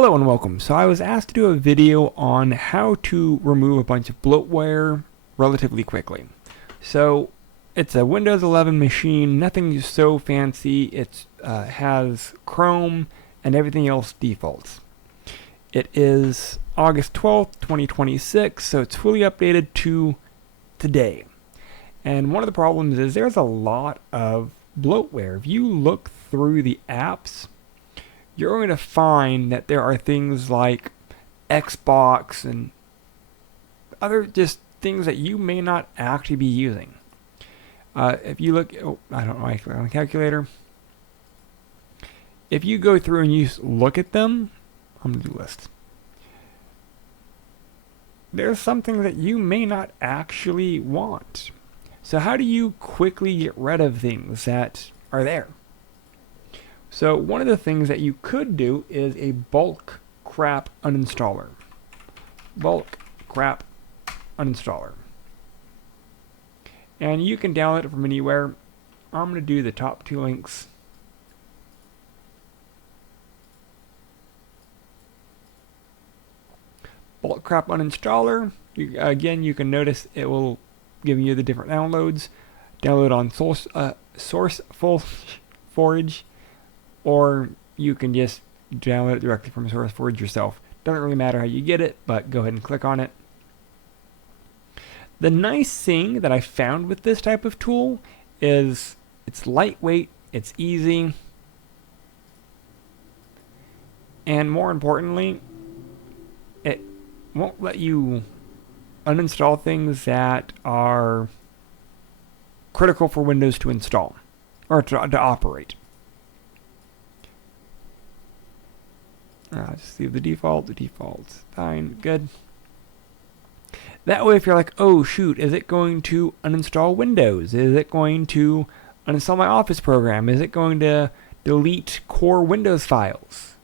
Hello and welcome. So I was asked to do a video on how to remove a bunch of bloatware relatively quickly. So it's a Windows 11 machine, nothing so fancy. It has Chrome and everything else defaults. It is August 12th, 2026, so it's fully updated to today. And one of the problems is there's a lot of bloatware. If you look through the apps, you're going to find that there are things like Xbox and other just things that you may not actually be using. If you look, I don't know, I click on the calculator. If you go through and you look at them, I'm going to do lists. There's something that you may not actually want. So how do you quickly get rid of things that are there? So one of the things that you could do is a bulk crap uninstaller. Bulk crap uninstaller. And you can download it from anywhere. I'm going to do the top two links. Bulk crap uninstaller. Again, you can notice it will give you the different downloads. Download on SourceForge. Or you can just download it directly from SourceForge yourself. Doesn't really matter how you get it, but go ahead and click on it. The nice thing that I found with this type of tool is it's lightweight, it's easy, and more importantly, it won't let you uninstall things that are critical for Windows to install or to operate. Just leave the default's fine, good. That way if you're like, oh shoot, is it going to uninstall Windows? Is it going to uninstall my Office program? Is it going to delete core Windows files?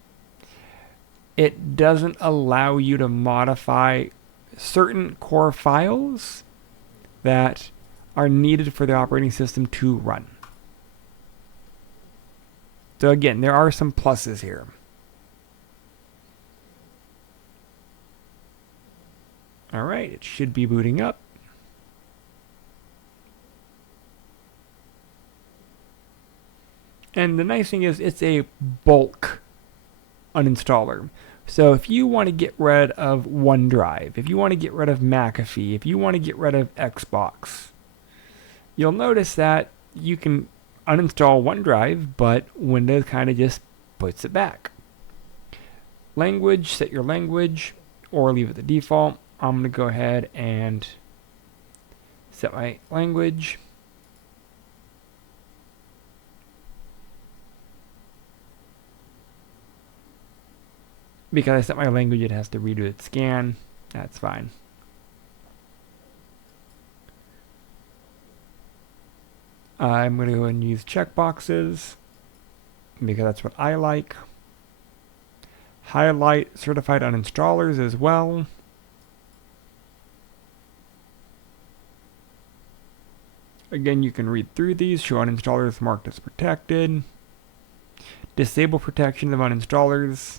It doesn't allow you to modify certain core files that are needed for the operating system to run. So again, there are some pluses here. Alright, it should be booting up. And the nice thing is it's a bulk uninstaller. So if you want to get rid of OneDrive, if you want to get rid of McAfee, if you want to get rid of Xbox, you'll notice that you can uninstall OneDrive, but Windows kind of just puts it back. Language, set your language, or leave it the default. I'm going to go ahead and set my language. Because I set my language, it has to redo its scan. That's fine. I'm going to go ahead and use checkboxes because that's what I like. Highlight certified uninstallers as well. Again, you can read through these. Show uninstallers marked as protected. Disable protection of uninstallers.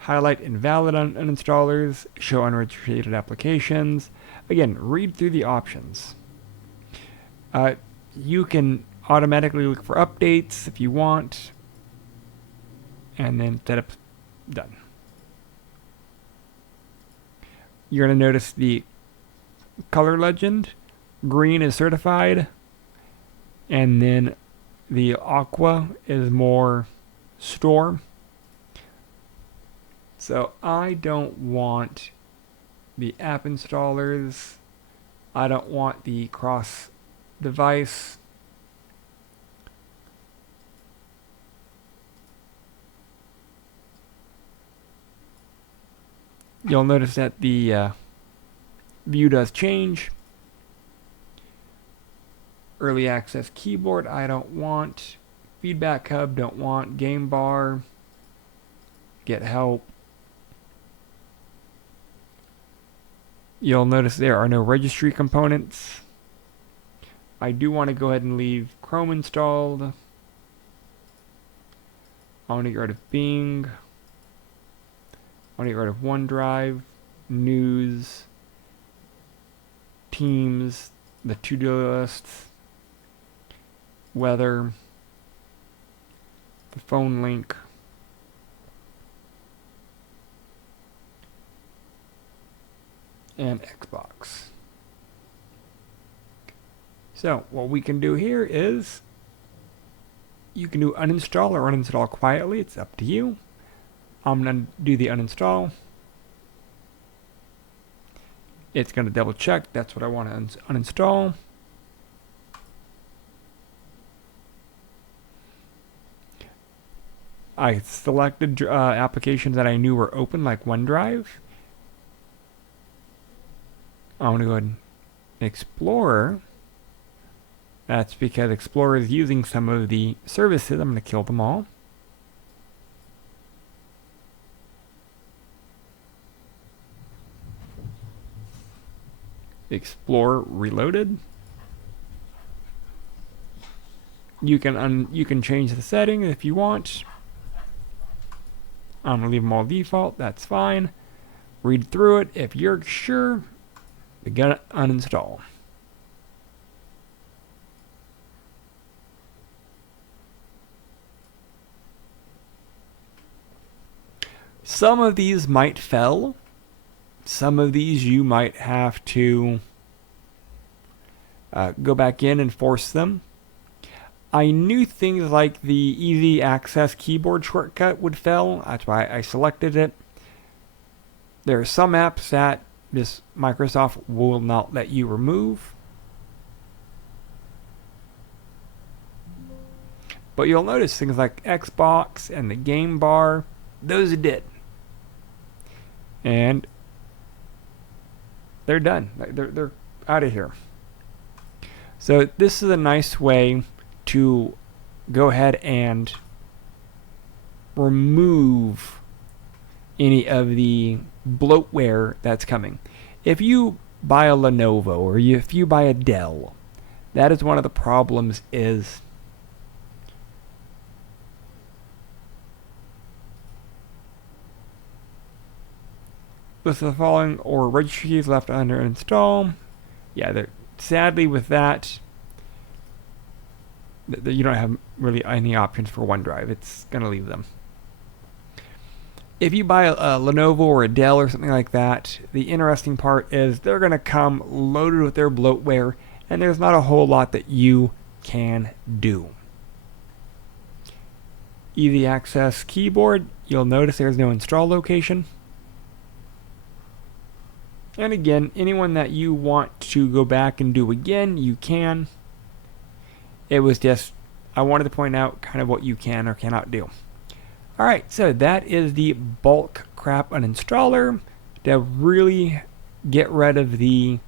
Highlight invalid uninstallers. Show unregistered applications. Again, read through the options. You can automatically look for updates if you want. And then setup's done. You're going to notice the color legend. Green is certified, and then the aqua is more store. So I don't want the app installers. I don't want the cross device. You'll notice that the view does change. Early access keyboard, I don't want. Feedback hub, don't want. Game bar, get help. You'll notice there are no registry components. I do want to go ahead and leave Chrome installed. I want to get rid of Bing. I want to get rid of OneDrive, News, Teams, the to-do lists, weather, the phone link, and Xbox. So what we can do here is you can do uninstall or uninstall quietly. It's up to you. I'm going to do the uninstall. It's going to double check. That's what I want to uninstall. I selected applications that I knew were open, like OneDrive. I'm going to go ahead and Explorer. That's because Explorer is using some of the services. I'm going to kill them all. Explorer reloaded. You can change the setting if you want. I'm going to leave them all default. That's fine. Read through it. If you're sure, you gotta uninstall. Some of these might fail. Some of these you might have to go back in and force them. I knew things like the easy access keyboard shortcut would fail. That's why I selected it. There are some apps that this Microsoft will not let you remove. But you'll notice things like Xbox and the game bar, those did. And they're done. They're out of here. So this is a nice way to go ahead and remove any of the bloatware that's coming. If you buy a Lenovo or if you buy a Dell, that is one of the problems is list of the following or registry keys left under install. Yeah, sadly with that, you don't have really any options for OneDrive. It's going to leave them. If you buy a Lenovo or a Dell or something like that, the interesting part is they're going to come loaded with their bloatware, and there's not a whole lot that you can do. Easy access keyboard, you'll notice there's no install location. And again, anyone that you want to go back and do again, you can. It was just, I wanted to point out kind of what you can or cannot do. Alright, so that is the Bulk Crap Uninstaller to really get rid of the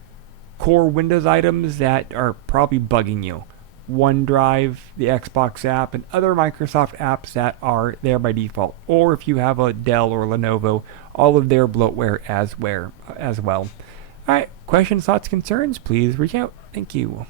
core Windows items that are probably bugging you. OneDrive, the Xbox app, and other Microsoft apps that are there by default. Or if you have a Dell or Lenovo, all of their bloatware as well. Alright, questions, thoughts, concerns, please reach out. Thank you.